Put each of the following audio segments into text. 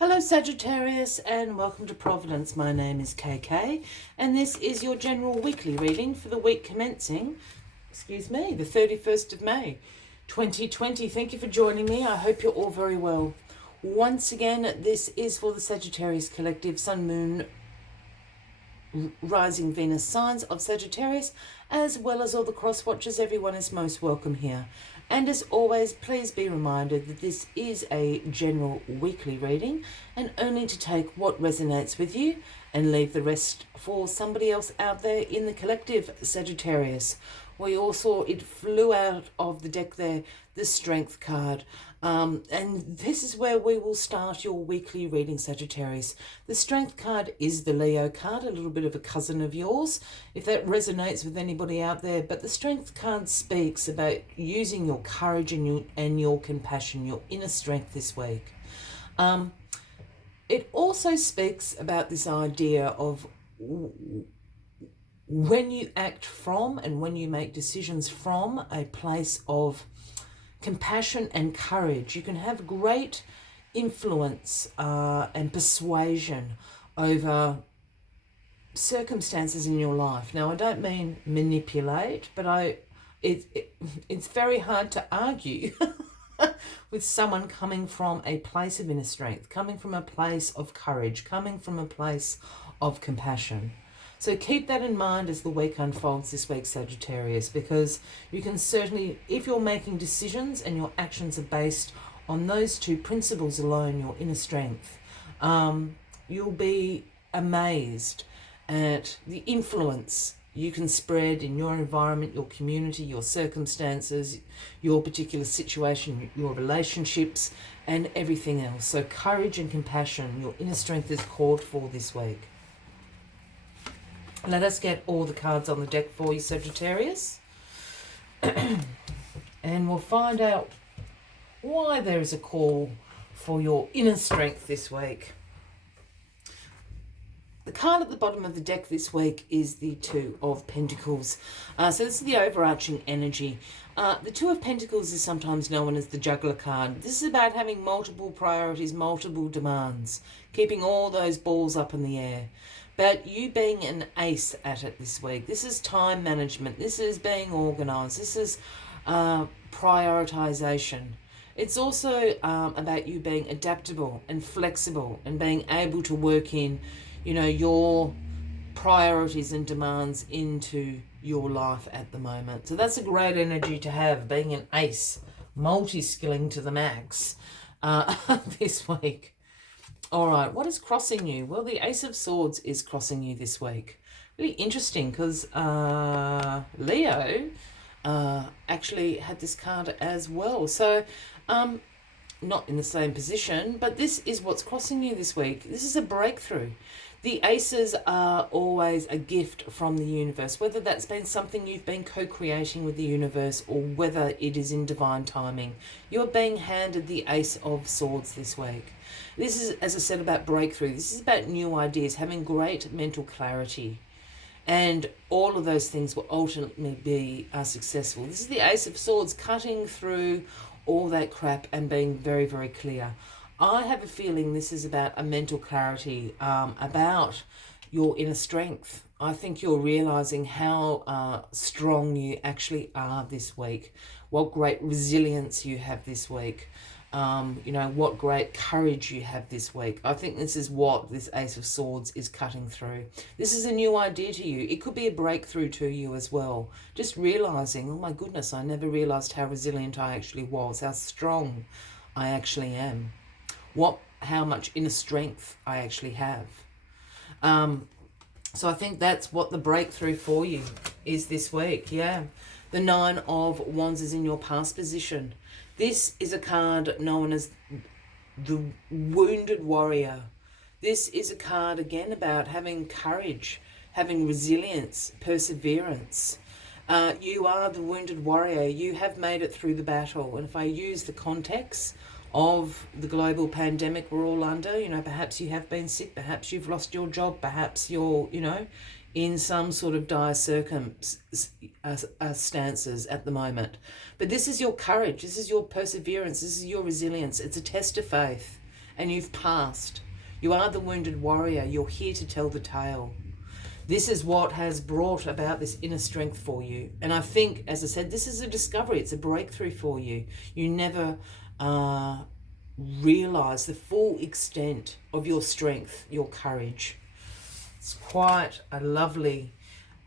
Hello Sagittarius and welcome to Providence. My name is KK and this is your general weekly reading for the week commencing, the 31st of May 2020. Thank you for joining me. I hope you're all very well. Once again, this is for the Sagittarius Collective, Sun, Moon, Rising, Venus signs of Sagittarius, as well as all the cross watchers. Everyone is most welcome here. And as always, please be reminded that this is a general weekly reading and only to take what resonates with you and leave the rest for somebody else out there in the collective, Sagittarius. We also, it flew out of the deck there, the Strength card. And this is where we will start your weekly reading, Sagittarius. The Strength card is the Leo card, a little bit of a cousin of yours, if that resonates with anybody out there. But the Strength card speaks about using your courage and your compassion, your inner strength this week. It also speaks about this idea of when you act from and when you make decisions from a place of compassion and courage, you can have great influence and persuasion over circumstances in your life. Now, I don't mean manipulate, but it's very hard to argue with someone coming from a place of inner strength, coming from a place of courage, coming from a place of compassion. So keep that in mind as the week unfolds this week, Sagittarius, because you can certainly, if you're making decisions and your actions are based on those two principles alone, your inner strength, you'll be amazed at the influence you can spread in your environment, your community, your circumstances, your particular situation, your relationships, and everything else. So courage and compassion, your inner strength is called for this week. Let us get all the cards on the deck for you, Sagittarius. And we'll find out why there is a call for your inner strength this week. The card at the bottom of the deck this week is the Two of Pentacles. So this is the overarching energy. The Two of Pentacles is sometimes known as the juggler card. This is about having multiple priorities, multiple demands, keeping all those balls up in the air. But you being an ace at it this week. This is time management. This is being organised. This is prioritisation. It's also about you being adaptable and flexible and being able to work in, your priorities and demands into your life at the moment. So that's a great energy to have, being an ace, multi-skilling to the max this week. All right, what is crossing you? Well, the Ace of Swords is crossing you this week. Really interesting because Leo actually had this card as well. So not in the same position, but this is what's crossing you this week. This is a breakthrough. The aces are always a gift from the universe, whether that's been something you've been co-creating with the universe or whether it is in divine timing. You're being handed the Ace of Swords this week. This is, as I said, about breakthrough. This is about new ideas, having great mental clarity. And all of those things will ultimately be successful. This is the Ace of Swords cutting through all that crap and being very, very clear. I have a feeling this is about a mental clarity, about your inner strength. I think you're realising how strong you actually are this week, what great resilience you have this week, what great courage you have this week. I think this is what this Ace of Swords is cutting through. This is a new idea to you. It could be a breakthrough to you as well. Just realising, oh my goodness, I never realised how resilient I actually was, how strong I actually am. How much inner strength I actually have. So I think that's what the breakthrough for you is this week. Yeah. The Nine of Wands is in your past position. This is a card known as the Wounded Warrior. This is a card, again, about having courage, having resilience, perseverance. You are the Wounded Warrior. You have made it through the battle. And if I use the context of the global pandemic we're all under, perhaps you have been sick, perhaps you've lost your job, perhaps you're, in some sort of dire circumstances at the moment. But this is your courage, this is your perseverance, this is your resilience. It's a test of faith. and you've passed. You are the wounded warrior. You're here to tell the tale. This is what has brought about this inner strength for you. And I think, as I said, this is a discovery. It's a breakthrough for you. You never realize the full extent of your strength, your courage. It's quite a lovely,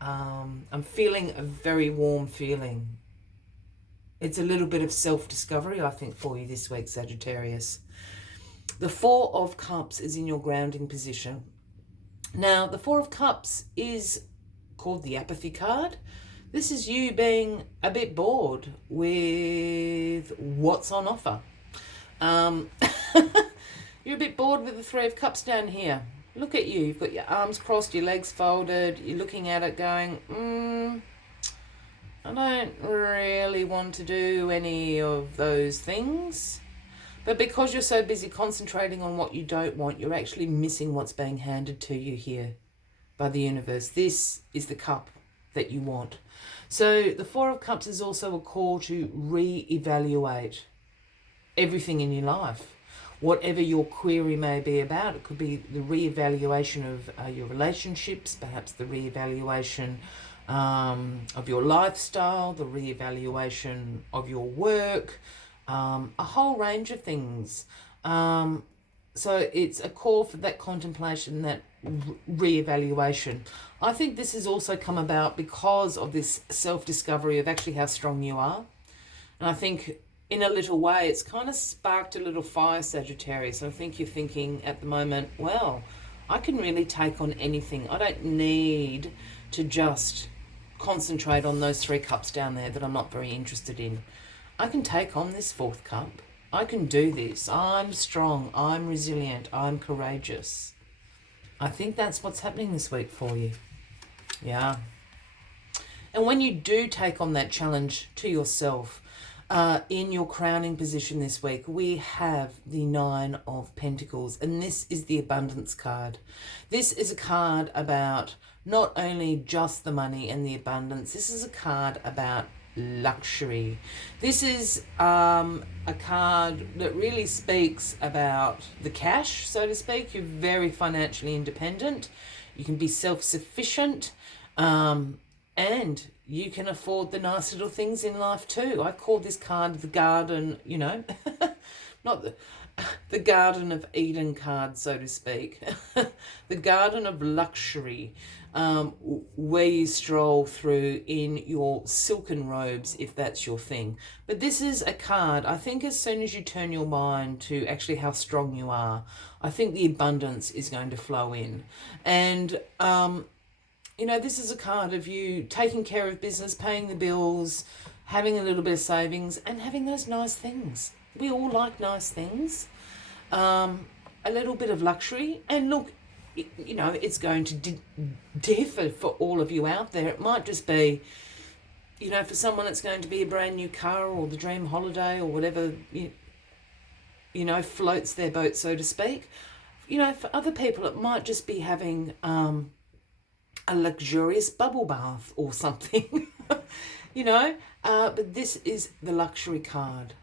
I'm feeling a very warm feeling. It's a little bit of self-discovery, I think, for you this week, Sagittarius. The Four of Cups is in your grounding position. Now, the Four of Cups is called the apathy card. This is you being a bit bored with what's on offer. You're a bit bored with the Three of Cups down here. Look at you. You've got your arms crossed, your legs folded. You're looking at it going, I don't really want to do any of those things. But because you're so busy concentrating on what you don't want, you're actually missing what's being handed to you here by the universe. This is the cup that you want. So the Four of Cups is also a call to re-evaluate everything in your life. Whatever your query may be about, it could be the re-evaluation of your relationships, perhaps the re-evaluation of your lifestyle, the re-evaluation of your work, a whole range of things. So it's a call for that contemplation, that re-evaluation. I think this has also come about because of this self-discovery of actually how strong you are. And I think in a little way, it's kind of sparked a little fire, Sagittarius. I think you're thinking at the moment, well, I can really take on anything. I don't need to just concentrate on those 3 cups down there that I'm not very interested in. I can take on this 4th cup. I can do this. I'm strong. I'm resilient. I'm courageous. I think that's what's happening this week for you. Yeah. And when you do take on that challenge to yourself, in your crowning position this week, we have the 9 of Pentacles, and this is the abundance card. This is a card about not only just the money and the abundance. This is a card about luxury. This is a card that really speaks about the cash, so to speak. You're very financially independent. You can be self-sufficient, and you can afford the nice little things in life too. I call this card the garden, not the Garden of Eden card, so to speak. The garden of luxury, where you stroll through in your silken robes, if that's your thing. But this is a card, I think as soon as you turn your mind to actually how strong you are, I think the abundance is going to flow in. And, this is a card of you taking care of business, paying the bills, having a little bit of savings, and having those nice things. We all like nice things. A little bit of luxury. And look, it's going to differ for all of you out there. It might just be, for someone it's going to be a brand new car or the dream holiday or whatever, floats their boat, so to speak. For other people, it might just be having a luxurious bubble bath or something, but this is the luxury card.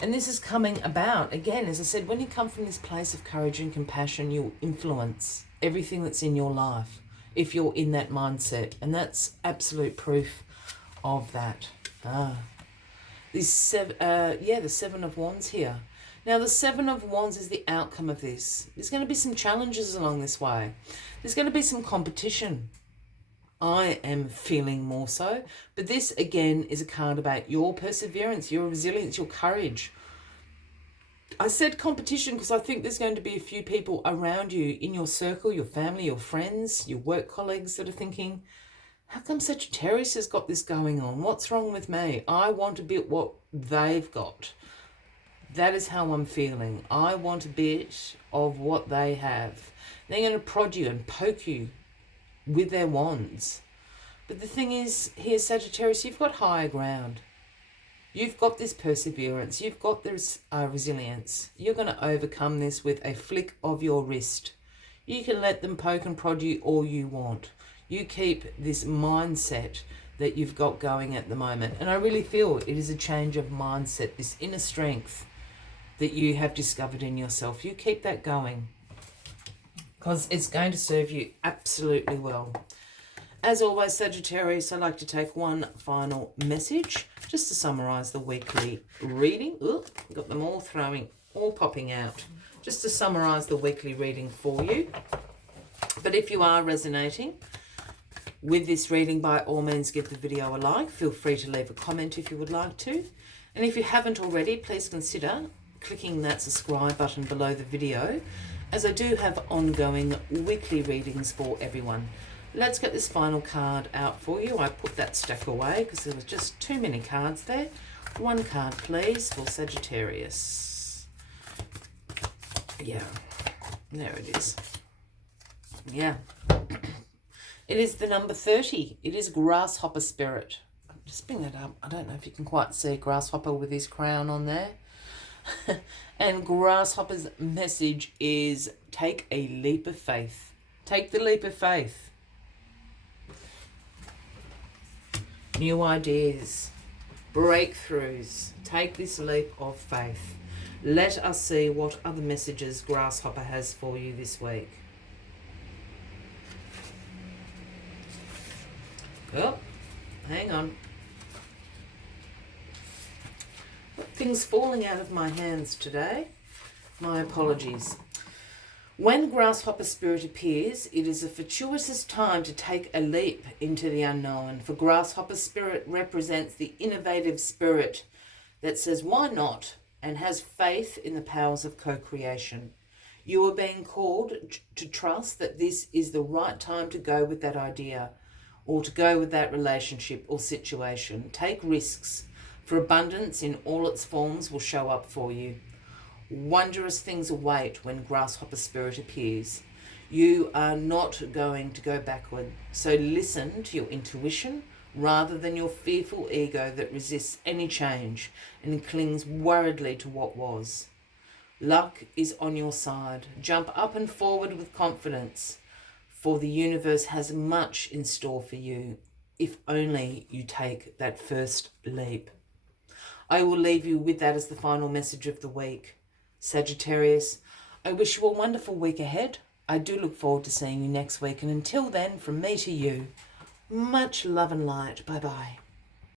And this is coming about, again, as I said, when you come from this place of courage and compassion, you'll influence everything that's in your life if you're in that mindset. And that's absolute proof of that. The 7 of Wands here. Now, the 7 of Wands is the outcome of this. There's going to be some challenges along this way. There's going to be some competition. I am feeling more so. But this, again, is a card about your perseverance, your resilience, your courage. I said competition because I think there's going to be a few people around you in your circle, your family, your friends, your work colleagues that are thinking, how come Sagittarius has got this going on? What's wrong with me? I want a bit what they've got. That is how I'm feeling. I want a bit of what they have. They're going to prod you and poke you with their wands. But the thing is, here, Sagittarius, you've got higher ground. You've got this perseverance. You've got this resilience. You're going to overcome this with a flick of your wrist. You can let them poke and prod you all you want. You keep this mindset that you've got going at the moment. And I really feel it is a change of mindset, this inner strength that you have discovered in yourself. You keep that going, because it's going to serve you absolutely well. As always, Sagittarius, I like to take one final message just to summarize the weekly reading. Ooh, got them all popping out. Just to summarize the weekly reading for you. But if you are resonating with this reading, by all means give the video a like. Feel free to leave a comment if you would like to. And if you haven't already, please consider clicking that subscribe button below the video, as I do have ongoing weekly readings for everyone. Let's get this final card out for you. I put that stack away because there was just too many cards there. One card, please, for Sagittarius. Yeah, there it is. Yeah. It is the number 30. It is Grasshopper Spirit. Just bring that up. I don't know if you can quite see Grasshopper with his crown on there. And Grasshopper's message is take a leap of faith. Take the leap of faith. New ideas, breakthroughs. Take this leap of faith. Let us see what other messages Grasshopper has for you this week. Oh, hang on. Things falling out of my hands today. My apologies. When Grasshopper Spirit appears, it is a fortuitous time to take a leap into the unknown. For Grasshopper Spirit represents the innovative spirit that says, why not? And has faith in the powers of co-creation. You are being called to trust that this is the right time to go with that idea, or to go with that relationship or situation. Take risks, for abundance in all its forms will show up for you. Wondrous things await when Grasshopper Spirit appears. You are not going to go backward, so listen to your intuition rather than your fearful ego that resists any change and clings worriedly to what was. Luck is on your side. Jump up and forward with confidence, for the universe has much in store for you, if only you take that first leap. I will leave you with that as the final message of the week. Sagittarius, I wish you a wonderful week ahead. I do look forward to seeing you next week. And until then, from me to you, much love and light. Bye-bye.